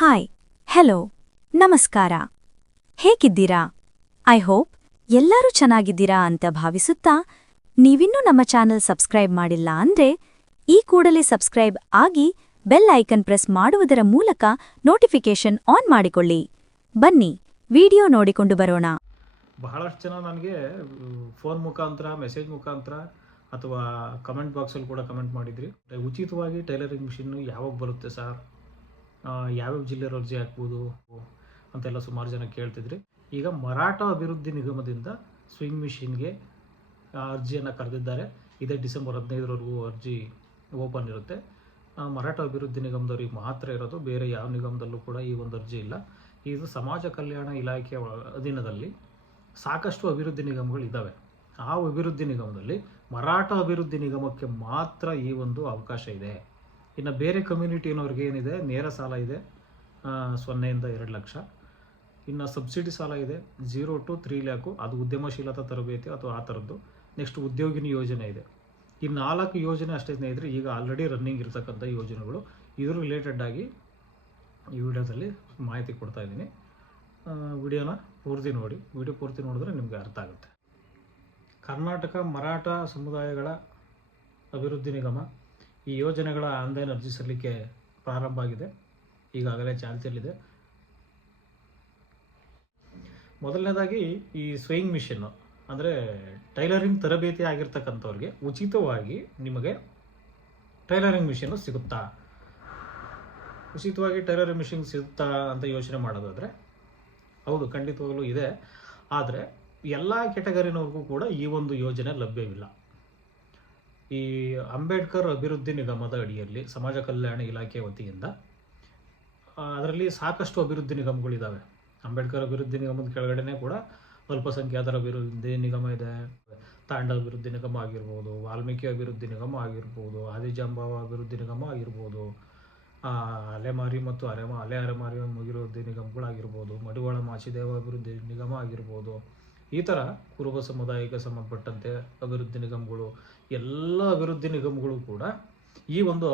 Hi, hello, ನಮಸ್ಕಾರ. ಹೇಗಿದ್ದೀರಾ? I hope ಎಲ್ಲರೂ ಚೆನ್ನಾಗಿದ್ದೀರಾ ಅಂತ ಭಾವಿಸುತ್ತಾ, ನೀವಿನ್ನೂ ನಮ್ಮ ಚಾನೆಲ್ ಸಬ್ಸ್ಕ್ರೈಬ್ ಮಾಡಿಲ್ಲ ಅಂದ್ರೆ ಈ ಕೂಡಲೇ ಸಬ್ಸ್ಕ್ರೈಬ್ ಆಗಿ ಬೆಲ್ ಐಕನ್ ಪ್ರೆಸ್ ಮಾಡುವುದರ ಮೂಲಕ ನೋಟಿಫಿಕೇಶನ್ ಆನ್ ಮಾಡಿಕೊಳ್ಳಿ. ಬನ್ನಿ, ವಿಡಿಯೋ ನೋಡಿಕೊಂಡು ಬರೋಣ. ಬಹಳಷ್ಟು ಜನ ನನಗೆ ಫೋನ್ ಮುಖಾಂತರ, ಮೆಸೇಜ್ ಮುಖಾಂತರ ಅಥವಾ ಕಮೆಂಟ್ ಬಾಕ್ಸಲ್ಲಿ ಕೂಡ ಕಮೆಂಟ್ ಮಾಡಿದ್ರಿ. ಉಚಿತವಾಗಿ ಟೈಲರಿಂಗ್ ಮಿಷಿನ್ನು ಯಾವಾಗ ಬರುತ್ತೆ ಸರ್, ಯಾವ್ಯಾವ ಜಿಲ್ಲೆಯವರು ಅರ್ಜಿ ಹಾಕ್ಬೋದು ಅಂತೆಲ್ಲ ಸುಮಾರು ಜನ ಕೇಳ್ತಿದ್ರಿ. ಈಗ ಮರಾಠ ಅಭಿವೃದ್ಧಿ ನಿಗಮದಿಂದ ಸ್ವಿಂಗ್ ಮಿಷಿನ್ಗೆ ಅರ್ಜಿಯನ್ನು ಕರೆದಿದ್ದಾರೆ. ಇದೇ ಡಿಸೆಂಬರ್ 15ರವರೆಗೂ ಅರ್ಜಿ ಓಪನ್ ಇರುತ್ತೆ. ಮರಾಠ ಅಭಿವೃದ್ಧಿ ನಿಗಮದವ್ರಿಗೆ ಮಾತ್ರ ಇರೋದು, ಬೇರೆ ಯಾವ ನಿಗಮದಲ್ಲೂ ಕೂಡ ಈ ಒಂದು ಅರ್ಜಿ ಇಲ್ಲ. ಇದು ಸಮಾಜ ಕಲ್ಯಾಣ ಇಲಾಖೆಯ ಅಧೀನದಲ್ಲಿ ಸಾಕಷ್ಟು ಅಭಿವೃದ್ಧಿ ನಿಗಮಗಳಿದ್ದಾವೆ. ಆ ಅಭಿವೃದ್ಧಿ ನಿಗಮದಲ್ಲಿ ಮರಾಠ ಅಭಿವೃದ್ಧಿ ನಿಗಮಕ್ಕೆ ಮಾತ್ರ ಈ ಒಂದು ಅವಕಾಶ ಇದೆ. ಇನ್ನು ಬೇರೆ ಕಮ್ಯುನಿಟಿನವ್ರಿಗೆ ಏನಿದೆ, ನೇರ ಸಾಲ ಇದೆ 0 to 2 ಲಕ್ಷ. ಇನ್ನು ಸಬ್ಸಿಡಿ ಸಾಲ ಇದೆ 0 to 3 ಲ್ಯಾಕು, ಅದು ಉದ್ಯಮಶೀಲತಾ ತರಬೇತಿ ಅಥವಾ ಆ ಥರದ್ದು. ನೆಕ್ಸ್ಟ್ ಉದ್ಯೋಗಿನಿ ಯೋಜನೆ ಇದೆ. ಈ 4 ಯೋಜನೆ ಅಷ್ಟೇ ಸ್ನೇಹಿತರೆ, ಈಗ ಆಲ್ರೆಡಿ ರನ್ನಿಂಗ್ ಇರ್ತಕ್ಕಂಥ ಯೋಜನೆಗಳು. ಇದ್ರ ರಿಲೇಟೆಡ್ ಆಗಿ ಈ ವಿಡಿಯೋದಲ್ಲಿ ಮಾಹಿತಿ ಕೊಡ್ತಾ ಇದ್ದೀನಿ. ವಿಡಿಯೋನ ಪೂರ್ತಿ ನೋಡಿ. ವಿಡಿಯೋ ಪೂರ್ತಿ ನೋಡಿದ್ರೆ ನಿಮಗೆ ಅರ್ಥ ಆಗುತ್ತೆ. ಕರ್ನಾಟಕ ಮರಾಠ ಸಮುದಾಯಗಳ ಅಭಿವೃದ್ಧಿ ನಿಗಮ ಈ ಯೋಜನೆಗಳ ಆನ್ಲೈನ್ ಅರ್ಜಿ ಸಲ್ಲಿಕೆ ಪ್ರಾರಂಭ ಆಗಿದೆ, ಈಗಾಗಲೇ ಚಾಲ್ತಿಯಲ್ಲಿದೆ. ಮೊದಲನೇದಾಗಿ ಈ ಸ್ವಿಂಗ್ ಮಿಷಿನ್ನು ಅಂದರೆ ಟೈಲರಿಂಗ್ ತರಬೇತಿ ಆಗಿರ್ತಕ್ಕಂಥವ್ರಿಗೆ ಉಚಿತವಾಗಿ ನಿಮಗೆ ಟೈಲರಿಂಗ್ ಮಿಷಿನ್ನು ಸಿಗುತ್ತಾ, ಉಚಿತವಾಗಿ ಟೈಲರಿಂಗ್ ಮಿಷಿನ್ ಸಿಗುತ್ತಾ ಅಂತ ಯೋಚನೆ ಮಾಡೋದಾದರೆ ಹೌದು, ಖಂಡಿತವಾಗಲೂ ಇದೆ. ಆದರೆ ಎಲ್ಲ ಕ್ಯಾಟಗರಿನವ್ರಿಗೂ ಕೂಡ ಈ ಒಂದು ಯೋಜನೆ ಲಭ್ಯವಿಲ್ಲ. ಈ ಅಂಬೇಡ್ಕರ್ ಅಭಿವೃದ್ಧಿ ನಿಗಮದ ಅಡಿಯಲ್ಲಿ ಸಮಾಜ ಕಲ್ಯಾಣ ಇಲಾಖೆ ವತಿಯಿಂದ ಅದರಲ್ಲಿ ಸಾಕಷ್ಟು ಅಭಿವೃದ್ಧಿ ನಿಗಮಗಳಿದ್ದಾವೆ. ಅಂಬೇಡ್ಕರ್ ಅಭಿವೃದ್ಧಿ ನಿಗಮದ ಕೆಳಗಡೆನೇ ಕೂಡ ಅಲ್ಪಸಂಖ್ಯಾತರ ಅಭಿವೃದ್ಧಿ ನಿಗಮ ಇದೆ, ತಾಂಡ ಅಭಿವೃದ್ಧಿ ನಿಗಮ ಆಗಿರ್ಬೋದು, ವಾಲ್ಮೀಕಿ ಅಭಿವೃದ್ಧಿ ನಿಗಮ ಆಗಿರ್ಬೋದು, ಆದಿಜಾಂಬವ ಅಭಿವೃದ್ಧಿ ನಿಗಮ ಆಗಿರ್ಬೋದು, ಅಲೆಮಾರಿ ಮತ್ತು ಅಲೆಮಾರಿ ಅಭಿವೃದ್ಧಿ ನಿಗಮಗಳಾಗಿರ್ಬೋದು, ಮಡಿವಾಳ ಮಾಚಿದೇವ ಅಭಿವೃದ್ಧಿ ನಿಗಮ ಆಗಿರ್ಬೋದು, ಈ ಥರ ಕುರುಬ ಸಮುದಾಯಕ್ಕೆ ಸಂಬಂಧಪಟ್ಟಂತೆ ಅಭಿವೃದ್ಧಿ ನಿಗಮಗಳು, ಎಲ್ಲ ಅಭಿವೃದ್ಧಿ ನಿಗಮಗಳು ಕೂಡ ಈ ಒಂದು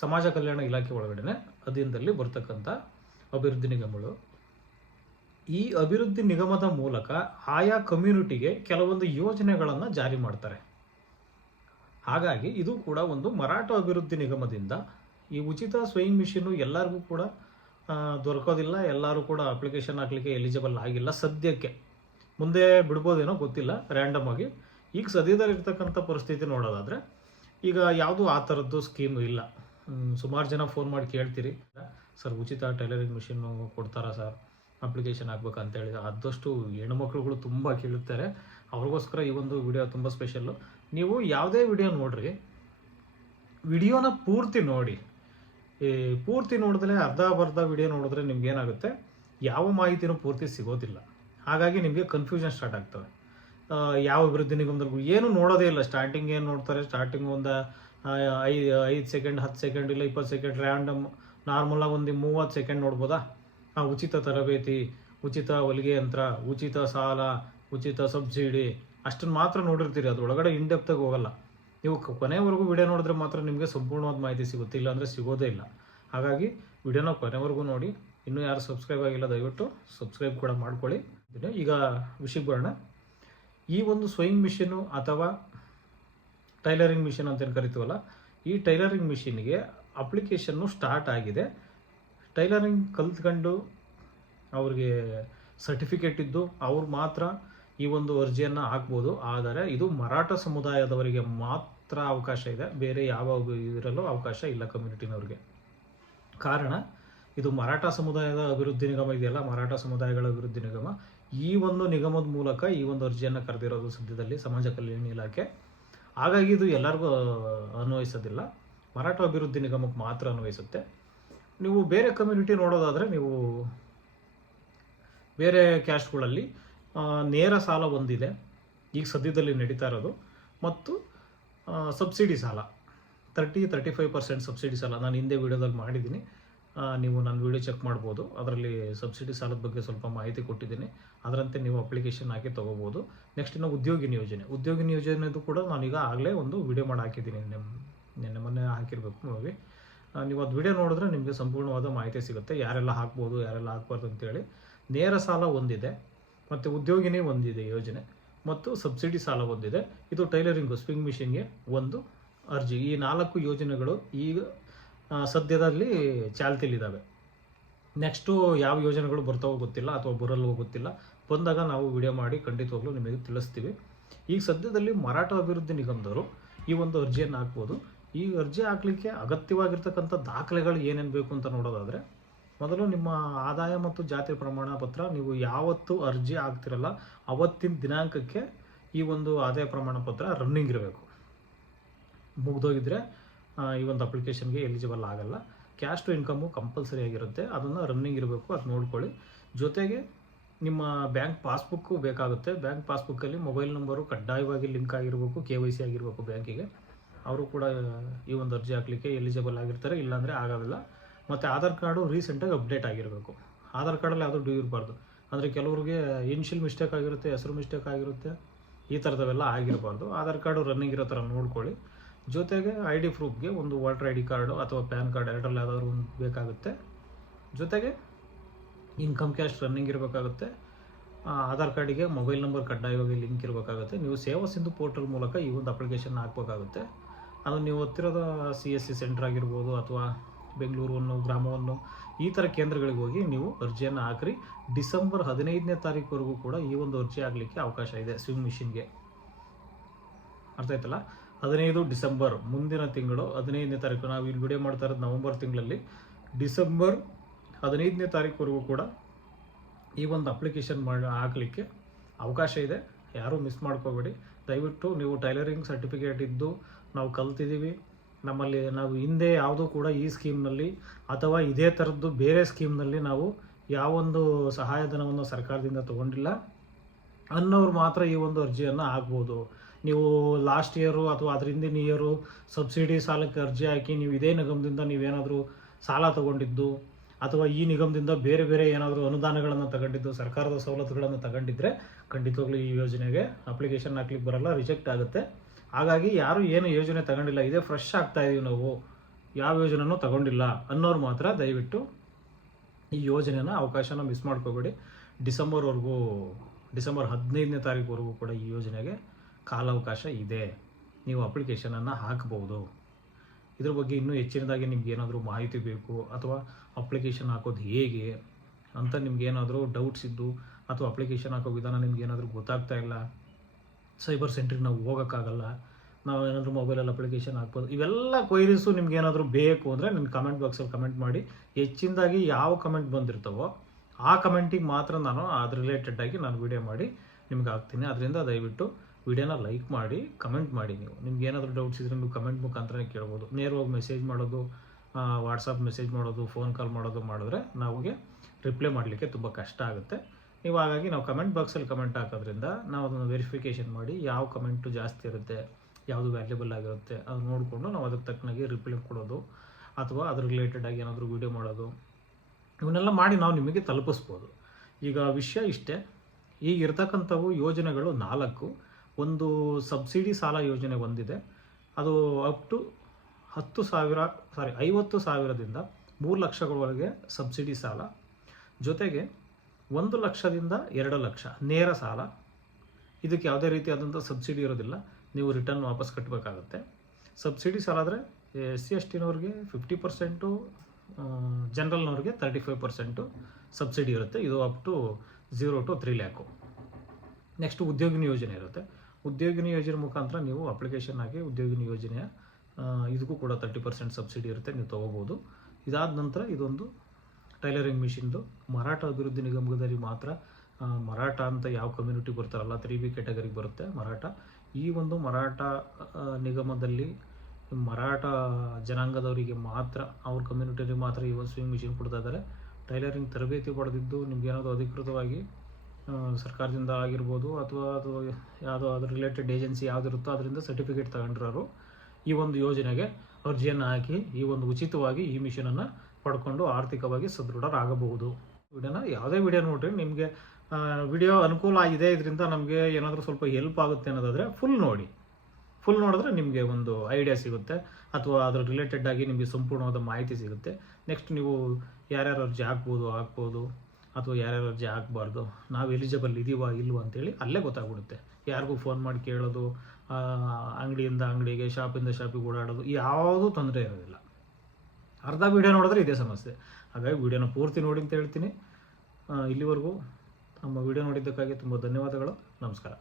ಸಮಾಜ ಕಲ್ಯಾಣ ಇಲಾಖೆ ಒಳಗಡೆ ಅಧೀನದಲ್ಲಿ ಬರ್ತಕ್ಕಂಥ ಅಭಿವೃದ್ಧಿ ನಿಗಮಗಳು. ಈ ಅಭಿವೃದ್ಧಿ ನಿಗಮದ ಮೂಲಕ ಆಯಾ ಕಮ್ಯುನಿಟಿಗೆ ಕೆಲವೊಂದು ಯೋಜನೆಗಳನ್ನು ಜಾರಿ ಮಾಡ್ತಾರೆ. ಹಾಗಾಗಿ ಇದು ಕೂಡ ಒಂದು ಮರಾಠ ಅಭಿವೃದ್ಧಿ ನಿಗಮದಿಂದ ಈ ಉಚಿತ ಸ್ವಿಂಗ್ ಮಿಷಿನ್ನು ಎಲ್ಲರಿಗೂ ಕೂಡ ದೊರಕೋದಿಲ್ಲ. ಎಲ್ಲರೂ ಕೂಡ ಅಪ್ಲಿಕೇಶನ್ ಹಾಕಲಿಕ್ಕೆ ಎಲಿಜಿಬಲ್ ಆಗಿಲ್ಲ ಸದ್ಯಕ್ಕೆ. ಮುಂದೆ ಬಿಡ್ಬೋದೇನೋ ಗೊತ್ತಿಲ್ಲ, ರ್ಯಾಂಡಮ್ ಆಗಿ. ಈಗ ಸದ್ಯದಲ್ಲಿರ್ತಕ್ಕಂಥ ಪರಿಸ್ಥಿತಿ ನೋಡೋದಾದರೆ ಈಗ ಯಾವುದೂ ಆ ಥರದ್ದು ಸ್ಕೀಮು ಇಲ್ಲ. ಸುಮಾರು ಜನ ಫೋನ್ ಮಾಡಿ ಕೇಳ್ತೀರಿ, ಸರ್ ಉಚಿತ ಟೈಲರಿಂಗ್ ಮಿಷಿನ್ನು ಕೊಡ್ತಾರಾ ಸರ್, ಅಪ್ಲಿಕೇಶನ್ ಹಾಕ್ಬೇಕಂತೇಳಿ. ಆದಷ್ಟು ಹೆಣ್ಮಕ್ಳುಗಳು ತುಂಬ ಕೇಳುತ್ತಾರೆ. ಅವ್ರಿಗೋಸ್ಕರ ಈ ಒಂದು ವಿಡಿಯೋ ತುಂಬ ಸ್ಪೆಷಲ್ಲು. ನೀವು ಯಾವುದೇ ವಿಡಿಯೋ ನೋಡ್ರಿ, ವಿಡಿಯೋನ ಪೂರ್ತಿ ನೋಡಿ. ಪೂರ್ತಿ ನೋಡಿದ್ರೆ ಅರ್ಧ ವಿಡಿಯೋ ನೋಡಿದ್ರೆ ನಿಮ್ಗೇನಾಗುತ್ತೆ, ಯಾವ ಮಾಹಿತಿನೂ ಪೂರ್ತಿ ಸಿಗೋದಿಲ್ಲ. ಹಾಗಾಗಿ ನಿಮಗೆ ಕನ್ಫ್ಯೂಷನ್ ಸ್ಟಾರ್ಟ್ ಆಗ್ತವೆ. ಯಾವ ಅಭಿವೃದ್ಧಿ ನಿಗಮದಲ್ಲಿ ಏನು ನೋಡೋದೇ ಇಲ್ಲ. ಸ್ಟಾರ್ಟಿಂಗ್ ಏನು ನೋಡ್ತಾರೆ, ಸ್ಟಾರ್ಟಿಂಗ್ ಒಂದು 5 ಸೆಕೆಂಡ್, 10 ಸೆಕೆಂಡ್, ಇಲ್ಲ 20 ಸೆಕೆಂಡ್ ರ್ಯಾಂಡಮ್, ನಾರ್ಮಲಾಗಿ ಒಂದು 30 ಸೆಕೆಂಡ್ ನೋಡ್ಬೋದಾ. ಉಚಿತ ತರಬೇತಿ, ಉಚಿತ ಹೊಲಿಗೆ ಯಂತ್ರ, ಉಚಿತ ಸಾಲ, ಉಚಿತ ಸಬ್ಸಿಡಿ, ಅಷ್ಟನ್ನು ಮಾತ್ರ ನೋಡಿರ್ತೀರಿ. ಅದರೊಳಗಡೆ ಇನ್ಡೆಪ್ತಾಗಿ ಹೋಗಲ್ಲ. ನೀವು ಕೊನೆವರೆಗೂ ವಿಡಿಯೋ ನೋಡಿದ್ರೆ ಮಾತ್ರ ನಿಮಗೆ ಸಂಪೂರ್ಣವಾದ ಮಾಹಿತಿ ಸಿಗುತ್ತೆ, ಇಲ್ಲ ಅಂದರೆ ಸಿಗೋದೇ ಇಲ್ಲ. ಹಾಗಾಗಿ ವಿಡಿಯೋನ ಕೊನೆವರೆಗೂ ನೋಡಿ. ಇನ್ನೂ ಯಾರು ಸಬ್ಸ್ಕ್ರೈಬ್ ಆಗಿಲ್ಲ ದಯವಿಟ್ಟು ಸಬ್ಸ್ಕ್ರೈಬ್ ಕೂಡ ಮಾಡ್ಕೊಳ್ಳಿ. ಈಗ ವಿಷಯಕ್ಕೆ ಬರೋಣ. ಈ ಒಂದು ಸ್ವಿಂಗ್ ಮಿಷಿನ್ನು ಅಥವಾ ಟೈಲರಿಂಗ್ ಮಿಷಿನ್ ಅಂತೇನು ಕರಿತೀವಲ್ಲ, ಈ ಟೈಲರಿಂಗ್ ಮಿಷಿನ್ಗೆ ಅಪ್ಲಿಕೇಶನ್ನು ಸ್ಟಾರ್ಟ್ ಆಗಿದೆ. ಟೈಲರಿಂಗ್ ಕಲ್ತ್ಕೊಂಡು ಅವ್ರಿಗೆ ಸರ್ಟಿಫಿಕೇಟ್ ಇದ್ದು ಅವ್ರು ಮಾತ್ರ ಈ ಒಂದು ಅರ್ಜಿಯನ್ನು ಹಾಕ್ಬೋದು. ಆದರೆ ಇದು ಮರಾಠ ಸಮುದಾಯದವರಿಗೆ ಮಾತ್ರ ಅವಕಾಶ ಇದೆ, ಬೇರೆ ಯಾವ ಇದರಲ್ಲೂ ಅವಕಾಶ ಇಲ್ಲ ಕಮ್ಯುನಿಟಿನವ್ರಿಗೆ. ಕಾರಣ, ಇದು ಮರಾಠ ಸಮುದಾಯದ ಅಭಿವೃದ್ಧಿ ನಿಗಮ ಇದೆಯಲ್ಲ, ಮರಾಠ ಸಮುದಾಯಗಳ ಅಭಿವೃದ್ಧಿ ನಿಗಮ, ಈ ಒಂದು ನಿಗಮದ ಮೂಲಕ ಈ ಒಂದು ಅರ್ಜಿಯನ್ನು ಕರೆದಿರೋದು ಸದ್ಯದಲ್ಲಿ ಸಮಾಜ ಕಲ್ಯಾಣ ಇಲಾಖೆ. ಹಾಗಾಗಿ ಇದು ಎಲ್ಲರಿಗೂ ಅನ್ವಯಿಸೋದಿಲ್ಲ, ಮರಾಠ ಅಭಿವೃದ್ಧಿ ನಿಗಮಕ್ಕೆ ಮಾತ್ರ ಅನ್ವಯಿಸುತ್ತೆ. ನೀವು ಬೇರೆ ಕಮ್ಯುನಿಟಿ ನೋಡೋದಾದರೆ, ನೀವು ಬೇರೆ ಕ್ಯಾಸ್ಟ್ಗಳಲ್ಲಿ ನೇರ ಸಾಲ ಒಂದಿದೆ ಈಗ ಸದ್ಯದಲ್ಲಿ ನಡೀತಾ ಇರೋದು, ಮತ್ತು ಸಬ್ಸಿಡಿ ಸಾಲ 30-35% ಸಬ್ಸಿಡಿ ಸಾಲ ನಾನು ಹಿಂದೆ ವಿಡಿಯೋದಲ್ಲಿ ಮಾಡಿದ್ದೀನಿ. ನೀವು ನನ್ನ ವಿಡಿಯೋ ಚೆಕ್ ಮಾಡ್ಬೋದು. ಅದರಲ್ಲಿ ಸಬ್ಸಿಡಿ ಸಾಲದ ಬಗ್ಗೆ ಸ್ವಲ್ಪ ಮಾಹಿತಿ ಕೊಟ್ಟಿದ್ದೀನಿ. ಅದರಂತೆ ನೀವು ಅಪ್ಲಿಕೇಶನ್ ಹಾಕಿ ತೊಗೋಬೋದು. ನೆಕ್ಸ್ಟ್ ಇನ್ನು ಉದ್ಯೋಗಿನಿ ಯೋಜನೆದು ಕೂಡ ನಾನೀಗ ಆಗಲೇ ಒಂದು ವಿಡಿಯೋ ಮಾಡಿ ಹಾಕಿದ್ದೀನಿ. ಮೊನ್ನೆ ಹಾಕಿರಬೇಕು ನೋಡಿ. ನೀವು ಅದು ವಿಡಿಯೋ ನೋಡಿದ್ರೆ ನಿಮಗೆ ಸಂಪೂರ್ಣವಾದ ಮಾಹಿತಿ ಸಿಗುತ್ತೆ, ಯಾರೆಲ್ಲ ಹಾಕ್ಬೋದು ಯಾರೆಲ್ಲ ಹಾಕ್ಬಾರ್ದು ಅಂತೇಳಿ. ನೇರ ಸಾಲ ಒಂದಿದೆ, ಮತ್ತು ಉದ್ಯೋಗಿನಿ ಒಂದಿದೆ ಯೋಜನೆ, ಮತ್ತು ಸಬ್ಸಿಡಿ ಸಾಲ ಒಂದಿದೆ. ಇದು ಟೈಲರಿಂಗು ಸ್ವಿಂಗ್ ಮಿಷಿನ್ಗೆ ಒಂದು ಅರ್ಜಿ. ಈ 4 ಯೋಜನೆಗಳು ಈಗ ಸದ್ಯದಲ್ಲಿ ಚಾಲ್ತಿಲಿದ್ದಾವೆ. ನೆಕ್ಸ್ಟು ಯಾವ ಯೋಜನೆಗಳು ಬರ್ತಾವೋ ಗೊತ್ತಿಲ್ಲ, ಅಥವಾ ಬರಲ್ವೋ ಗೊತ್ತಿಲ್ಲ. ಬಂದಾಗ ನಾವು ವಿಡಿಯೋ ಮಾಡಿ ಖಂಡಿತವಾಗ್ಲೂ ನಿಮಗೆ ತಿಳಿಸ್ತೀವಿ. ಈಗ ಸದ್ಯದಲ್ಲಿ ಮರಾಠ ಅಭಿವೃದ್ಧಿ ನಿಗಮದವರು ಈ ಒಂದು ಅರ್ಜಿಯನ್ನು ಹಾಕ್ಬೋದು. ಈ ಅರ್ಜಿ ಹಾಕಲಿಕ್ಕೆ ಅಗತ್ಯವಾಗಿರ್ತಕ್ಕಂಥ ದಾಖಲೆಗಳು ಏನೇನು ಬೇಕು ಅಂತ ನೋಡೋದಾದರೆ, ಮೊದಲು ನಿಮ್ಮ ಆದಾಯ ಮತ್ತು ಜಾತಿ ಪ್ರಮಾಣ ಪತ್ರ, ನೀವು ಯಾವತ್ತು ಅರ್ಜಿ ಹಾಕ್ತಿರಲ್ಲ ಅವತ್ತಿನ ದಿನಾಂಕಕ್ಕೆ ಈ ಒಂದು ಆದಾಯ ಪ್ರಮಾಣ ಪತ್ರ ರನ್ನಿಂಗ್ ಇರಬೇಕು. ಮುಗ್ದೋಗಿದ್ರೆ ಈ ಒಂದು ಅಪ್ಲಿಕೇಶನ್ಗೆ ಎಲಿಜಿಬಲ್ ಆಗಲ್ಲ. ಕ್ಯಾಶ್ ಟು ಇನ್ಕಮು ಕಂಪಲ್ಸರಿ ಆಗಿರುತ್ತೆ, ಅದನ್ನು ರನ್ನಿಂಗ್ ಇರಬೇಕು, ಅದು ನೋಡ್ಕೊಳ್ಳಿ. ಜೊತೆಗೆ ನಿಮ್ಮ ಬ್ಯಾಂಕ್ ಪಾಸ್ಬುಕ್ಕು ಬೇಕಾಗುತ್ತೆ. ಬ್ಯಾಂಕ್ ಪಾಸ್ಬುಕ್ಕಲ್ಲಿ ಮೊಬೈಲ್ ನಂಬರು ಕಡ್ಡಾಯವಾಗಿ ಲಿಂಕ್ ಆಗಿರಬೇಕು, KYC ಆಗಿರಬೇಕು ಬ್ಯಾಂಕಿಗೆ. ಅವರು ಕೂಡ ಈ ಒಂದು ಅರ್ಜಿ ಹಾಕಲಿಕ್ಕೆ ಎಲಿಜಿಬಲ್ ಆಗಿರ್ತಾರೆ, ಇಲ್ಲಾಂದರೆ ಆಗೋದಿಲ್ಲ. ಮತ್ತು ಆಧಾರ್ ಕಾರ್ಡು ರೀಸೆಂಟಾಗಿ ಅಪ್ಡೇಟ್ ಆಗಿರಬೇಕು. ಆಧಾರ್ ಕಾರ್ಡಲ್ಲಿ ಯಾವುದೂ ಡ್ಯೂ ಇರಬಾರ್ದು. ಅಂದರೆ ಕೆಲವ್ರಿಗೆ ಇನ್ಷಿಯಲ್ ಮಿಸ್ಟೇಕ್ ಆಗಿರುತ್ತೆ, ಹೆಸರು ಮಿಸ್ಟೇಕ್ ಆಗಿರುತ್ತೆ, ಈ ಥರದವೆಲ್ಲ ಆಗಿರಬಾರ್ದು. ಆಧಾರ್ ಕಾರ್ಡು ರನ್ನಿಂಗ್ ಇರೋ ಥರ ನೋಡ್ಕೊಳ್ಳಿ. ಜೊತೆಗೆ ID ಪ್ರೂಫ್ಗೆ ಒಂದು ವೋಟರ್ ID ಕಾರ್ಡು ಅಥವಾ ಪ್ಯಾನ್ ಕಾರ್ಡ್ ಎರಡರಲ್ಲಿ ಯಾವುದಾದ್ರು ಒಂದು ಬೇಕಾಗುತ್ತೆ. ಜೊತೆಗೆ ಇನ್ಕಮ್ ಕ್ಯಾಶ್ ರನ್ನಿಂಗ್ ಇರಬೇಕಾಗುತ್ತೆ. ಆಧಾರ್ ಕಾರ್ಡಿಗೆ ಮೊಬೈಲ್ ನಂಬರ್ ಕಡ್ಡಾಯವಾಗಿ ಲಿಂಕ್ ಇರಬೇಕಾಗುತ್ತೆ. ನೀವು ಸೇವಾ ಸಿಂಧು ಪೋರ್ಟಲ್ ಮೂಲಕ ಈ ಒಂದು ಅಪ್ಲಿಕೇಶನ್ ಹಾಕಬೇಕಾಗುತ್ತೆ. ಅದು ನೀವು ಓದ್ತಿರೋದು CSC ಸೆಂಟರ್ ಆಗಿರ್ಬೋದು, ಅಥವಾ ಬೆಂಗಳೂರು ಗ್ರಾಮವನ್ನು, ಈ ಥರ ಕೇಂದ್ರಗಳಿಗೆ ಹೋಗಿ ನೀವು ಅರ್ಜಿಯನ್ನು ಹಾಕ್ರಿ. ಡಿಸೆಂಬರ್ 15ನೇ ತಾರೀಕುವರೆಗೂ ಕೂಡ ಈ ಒಂದು ಅರ್ಜಿ ಆಗಲಿಕ್ಕೆ ಅವಕಾಶ ಇದೆ ಸ್ವಿಂಗ್ ಮಿಷಿನ್ಗೆ. ಅರ್ಥ ಆಯ್ತಲ್ಲ? 15 ಡಿಸೆಂಬರ್ ಮುಂದಿನ ತಿಂಗಳು 15ನೇ ತಾರೀಕು. ನಾವು ಇಲ್ಲಿ ವಿಡಿಯೋ ಮಾಡ್ತಾ ಇರೋದು ನವೆಂಬರ್ ತಿಂಗಳಲ್ಲಿ. ಡಿಸೆಂಬರ್ 15ನೇ ತಾರೀಕುವರೆಗೂ ಕೂಡ ಈ ಒಂದು ಅಪ್ಲಿಕೇಶನ್ ಹಾಕಲಿಕ್ಕೆ ಅವಕಾಶ ಇದೆ. ಯಾರೂ ಮಿಸ್ ಮಾಡ್ಕೋಬೇಡಿ. ದಯವಿಟ್ಟು ನೀವು ಟೈಲರಿಂಗ್ ಸರ್ಟಿಫಿಕೇಟ್ ಇದ್ದು ನಾವು ಕಲ್ತಿದ್ದೀವಿ, ನಮ್ಮಲ್ಲಿ ನಾವು ಹಿಂದೆ ಯಾವುದೂ ಕೂಡ ಈ ಸ್ಕೀಮ್ನಲ್ಲಿ ಅಥವಾ ಇದೇ ಥರದ್ದು ಬೇರೆ ಸ್ಕೀಮ್ನಲ್ಲಿ ನಾವು ಯಾವೊಂದು ಸಹಾಯಧನವನ್ನು ಸರ್ಕಾರದಿಂದ ತೊಗೊಂಡಿಲ್ಲ ಅನ್ನೋರು ಮಾತ್ರ ಈ ಒಂದು ಅರ್ಜಿಯನ್ನು ಹಾಕ್ಬೋದು. ನೀವು ಲಾಸ್ಟ್ ಇಯರು ಅಥವಾ ಅದ್ರ ಹಿಂದಿನ ಇಯರು ಸಬ್ಸಿಡಿ ಸಾಲಕ್ಕೆ ಅರ್ಜಿ ಹಾಕಿ ನೀವು ಇದೇ ನಿಗಮದಿಂದ ನೀವೇನಾದರೂ ಸಾಲ ತೊಗೊಂಡಿದ್ದು, ಅಥವಾ ಈ ನಿಗಮದಿಂದ ಬೇರೆ ಬೇರೆ ಏನಾದರೂ ಅನುದಾನಗಳನ್ನು ತಗೊಂಡಿದ್ದು, ಸರ್ಕಾರದ ಸವಲತ್ತುಗಳನ್ನು ತಗೊಂಡಿದ್ರೆ ಖಂಡಿತವಾಗ್ಲೂ ಈ ಯೋಜನೆಗೆ ಅಪ್ಲಿಕೇಶನ್ ಹಾಕ್ಲಿಕ್ಕೆ ಬರಲ್ಲ, ರಿಜೆಕ್ಟ್ ಆಗುತ್ತೆ. ಹಾಗಾಗಿ ಯಾರು ಏನು ಯೋಜನೆ ತಗೊಂಡಿಲ್ಲ, ಇದೇ ಫ್ರೆಶ್ ಆಗ್ತಾ ಇದೀವಿ ನಾವು, ಯಾವ ಯೋಜನೆನೂ ತಗೊಂಡಿಲ್ಲ ಅನ್ನೋರು ಮಾತ್ರ ದಯವಿಟ್ಟು ಈ ಯೋಜನೆನ ಅವಕಾಶನ ಮಿಸ್ ಮಾಡ್ಕೋಬೇಡಿ. ಡಿಸೆಂಬರ್ 15ನೇ ತಾರೀಕುವರೆಗೂ ಕೂಡ ಈ ಯೋಜನೆಗೆ ಕಾಲಾವಕಾಶ ಇದೆ. ನೀವು ಅಪ್ಲಿಕೇಶನನ್ನು ಹಾಕ್ಬೋದು. ಇದ್ರ ಬಗ್ಗೆ ಇನ್ನೂ ಹೆಚ್ಚಿನದಾಗಿ ನಿಮ್ಗೆ ಏನಾದರೂ ಮಾಹಿತಿ ಬೇಕು, ಅಥವಾ ಅಪ್ಲಿಕೇಶನ್ ಹಾಕೋದು ಹೇಗೆ ಅಂತ ನಿಮ್ಗೆ ಏನಾದರೂ ಡೌಟ್ಸ್ ಇದ್ದು, ಅಥವಾ ಅಪ್ಲಿಕೇಶನ್ ಹಾಕೋ ವಿಧಾನ ನಿಮ್ಗೆ ಏನಾದರೂ ಗೊತ್ತಾಗ್ತಾ ಇಲ್ಲ, ಸೈಬರ್ ಸೆಂಟ್ರಿಗೆ ನಾವು ಹೋಗೋಕ್ಕಾಗಲ್ಲ, ನಾವು ಏನಾದರೂ ಮೊಬೈಲಲ್ಲಿ ಅಪ್ಲಿಕೇಶನ್ ಹಾಕ್ಬೋದು, ಇವೆಲ್ಲ ಕ್ವೈರೀಸು ನಿಮ್ಗೆ ಏನಾದರೂ ಬೇಕು ಅಂದರೆ ನನ್ನ ಕಮೆಂಟ್ ಬಾಕ್ಸಲ್ಲಿ ಕಮೆಂಟ್ ಮಾಡಿ. ಹೆಚ್ಚಿನದಾಗಿ ಯಾವ ಕಮೆಂಟ್ ಬಂದಿರ್ತವೋ ಆ ಕಮೆಂಟಿಗೆ ಮಾತ್ರ ನಾನು ಅದ್ರ ರಿಲೇಟೆಡಾಗಿ ನಾನು ವಿಡಿಯೋ ಮಾಡಿ ನಿಮ್ಗೆ ಹಾಕ್ತೀನಿ. ಅದರಿಂದ ದಯವಿಟ್ಟು ವಿಡಿಯೋನ ಲೈಕ್ ಮಾಡಿ, ಕಮೆಂಟ್ ಮಾಡಿ. ನಿಮ್ಗೆ ಏನಾದರೂ ಡೌಟ್ಸ್ ಇದ್ದರೆ ನೀವು ಕಮೆಂಟ್ ಮುಖಾಂತರನೇ ಕೇಳ್ಬೋದು. ನೇರವಾಗಿ ಮೆಸೇಜ್ ಮಾಡೋದು, ವಾಟ್ಸಪ್ ಮೆಸೇಜ್ ಮಾಡೋದು, ಫೋನ್ ಕಾಲ್ ಮಾಡೋದು ಮಾಡಿದ್ರೆ ನಮಗೆ ರಿಪ್ಲೈ ಮಾಡಲಿಕ್ಕೆ ತುಂಬ ಕಷ್ಟ ಆಗುತ್ತೆ. ನೀವು ಹಾಗಾಗಿ ನಾವು ಕಮೆಂಟ್ ಬಾಕ್ಸಲ್ಲಿ ಕಮೆಂಟ್ ಹಾಕೋದ್ರಿಂದ ನಾವು ಅದನ್ನು ವೆರಿಫಿಕೇಷನ್ ಮಾಡಿ ಯಾವ ಕಮೆಂಟು ಜಾಸ್ತಿ ಇರುತ್ತೆ, ಯಾವುದು ವ್ಯಾಲ್ಯೂಬಲ್ ಆಗಿರುತ್ತೆ ಅದು ನೋಡಿಕೊಂಡು ನಾವು ಅದಕ್ಕೆ ತಕ್ಕನಾಗಿ ರಿಪ್ಲೈ ಕೊಡೋದು, ಅಥವಾ ಅದ್ರ ರಿಲೇಟೆಡಾಗಿ ಏನಾದರೂ ವೀಡಿಯೋ ಮಾಡೋದು, ಇವನ್ನೆಲ್ಲ ಮಾಡಿ ನಾವು ನಿಮಗೆ ತಲುಪಿಸ್ಬೋದು. ಈಗ ವಿಷಯ ಇಷ್ಟೇ. ಈಗ ಇರ್ತಕ್ಕಂಥವು ಯೋಜನೆಗಳು 4. ಒಂದು ಸಬ್ಸಿಡಿ ಸಾಲ ಯೋಜನೆ ಒಂದಿದೆ, ಅದು ಅಪ್ ಟು 50,000ದಿಂದ 3 ಲಕ್ಷಗಳವರೆಗೆ ಸಬ್ಸಿಡಿ ಸಾಲ. ಜೊತೆಗೆ 1 ಲಕ್ಷದಿಂದ 2 ಲಕ್ಷ ನೇರ ಸಾಲ. ಇದಕ್ಕೆ ಯಾವುದೇ ರೀತಿಯಾದಂಥ ಸಬ್ಸಿಡಿ ಇರೋದಿಲ್ಲ, ನೀವು ರಿಟರ್ನ್ ವಾಪಸ್ ಕಟ್ಟಬೇಕಾಗುತ್ತೆ. ಸಬ್ಸಿಡಿ ಸಾಲ ಆದರೆ SC/ST ನವ್ರಿಗೆ 50%, ಜನರಲ್ನವ್ರಿಗೆ 35% ಸಬ್ಸಿಡಿ ಇರುತ್ತೆ. ಇದು up to 0 to 3 lakh. Next Udyogini ಯೋಜನೆ ಇರುತ್ತೆ. ಉದ್ಯೋಗಿನಿ ಯೋಜನೆ ಮುಖಾಂತರ ನೀವು ಅಪ್ಲಿಕೇಶನ್ ಹಾಕಿ ಉದ್ಯೋಗಿನಿ ಯೋಜನೆಯ ಇದಕ್ಕೂ ಕೂಡ 30% ಸಬ್ಸಿಡಿ ಇರುತ್ತೆ, ನೀವು ತೊಗೋಬೋದು. ಇದಾದ ನಂತರ ಇದೊಂದು ಟೈಲರಿಂಗ್ ಮಿಷಿನ್ದು ಮರಾಠ ಅಭಿವೃದ್ಧಿ ನಿಗಮದಲ್ಲಿ ಮಾತ್ರ, ಮರಾಠ ಅಂತ ಯಾವ ಕಮ್ಯುನಿಟಿ ಬರ್ತಾರಲ್ಲ 3B ಕ್ಯಾಟಗರಿಗೆ ಬರುತ್ತೆ ಮರಾಠ. ಈ ಒಂದು ಮರಾಠ ನಿಗಮದಲ್ಲಿ ಮರಾಠ ಜನಾಂಗದವರಿಗೆ ಮಾತ್ರ, ಅವ್ರ ಕಮ್ಯುನಿಟಿಗೆ ಮಾತ್ರ ಈ ಒಂದು ಸ್ವಿಂಗ್ ಮಿಷಿನ್ ಕೊಡ್ತಾ ಇದ್ದಾರೆ. ಟೈಲರಿಂಗ್ ತರಬೇತಿ ಪಡೆದಿದ್ದು ನಿಮ್ಗೆ ಏನಾದರೂ ಅಧಿಕೃತವಾಗಿ ಸರ್ಕಾರದಿಂದ ಆಗಿರ್ಬೋದು, ಅಥವಾ ಅದು ಯಾವುದೋ ಅದ್ರ ರಿಲೇಟೆಡ್ ಏಜೆನ್ಸಿ ಯಾವುದಿರುತ್ತೋ ಅದರಿಂದ ಸರ್ಟಿಫಿಕೇಟ್ ತಗೊಂಡಿರೋರು ಈ ಒಂದು ಯೋಜನೆಗೆ ಅರ್ಜಿಯನ್ನು ಹಾಕಿ ಈ ಒಂದು ಉಚಿತವಾಗಿ ಈ ಮಿಷನನ್ನು ಪಡ್ಕೊಂಡು ಆರ್ಥಿಕವಾಗಿ ಸದೃಢರಾಗಬಹುದು. ವಿಡಿಯೋನ ಯಾವುದೇ ವಿಡಿಯೋ ನೋಡಿರಿ, ನಿಮಗೆ ವಿಡಿಯೋ ಅನುಕೂಲ ಆಗಿದೆ, ಇದರಿಂದ ನಮಗೆ ಏನಾದರೂ ಸ್ವಲ್ಪ ಹೆಲ್ಪ್ ಆಗುತ್ತೆ ಅನ್ನೋದಾದರೆ ಫುಲ್ ನೋಡಿ. ಫುಲ್ ನೋಡಿದ್ರೆ ನಿಮಗೆ ಒಂದು ಐಡಿಯಾ ಸಿಗುತ್ತೆ, ಅಥವಾ ಅದ್ರ ರಿಲೇಟೆಡ್ ಆಗಿ ನಿಮಗೆ ಸಂಪೂರ್ಣವಾದ ಮಾಹಿತಿ ಸಿಗುತ್ತೆ. ನೆಕ್ಸ್ಟ್ ನೀವು ಯಾರ್ಯಾರು ಅರ್ಜಿ ಹಾಕ್ಬೋದು, ಅಥವಾ ಯಾರ್ಯಾರು ಅರ್ಜಿ ಹಾಕಬಾರ್ದು, ನಾವು ಎಲಿಜಿಬಲ್ ಇದೀವಾ ಇಲ್ವಾ ಅಂತೇಳಿ ಅಲ್ಲೇ ಗೊತ್ತಾಗ್ಬಿಡುತ್ತೆ. ಯಾರಿಗೂ ಫೋನ್ ಮಾಡಿ ಕೇಳೋದು, ಅಂಗಡಿಯಿಂದ ಅಂಗಡಿಗೆ, ಶಾಪಿಂದ ಶಾಪಿಗೆ ಓಡಾಡೋದು ಯಾವುದೂ ತೊಂದರೆ ಇರೋದಿಲ್ಲ. ಅರ್ಧ ವೀಡಿಯೋ ನೋಡಿದ್ರೆ ಇದೇ ಸಮಸ್ಯೆ. ಹಾಗಾಗಿ ವೀಡಿಯೋನ ಪೂರ್ತಿ ನೋಡಿ ಅಂತ ಹೇಳ್ತೀನಿ. ಇಲ್ಲಿವರೆಗೂ ನಮ್ಮ ವೀಡಿಯೋ ನೋಡಿದ್ದಕ್ಕಾಗಿ ತುಂಬ ಧನ್ಯವಾದಗಳು. ನಮಸ್ಕಾರ.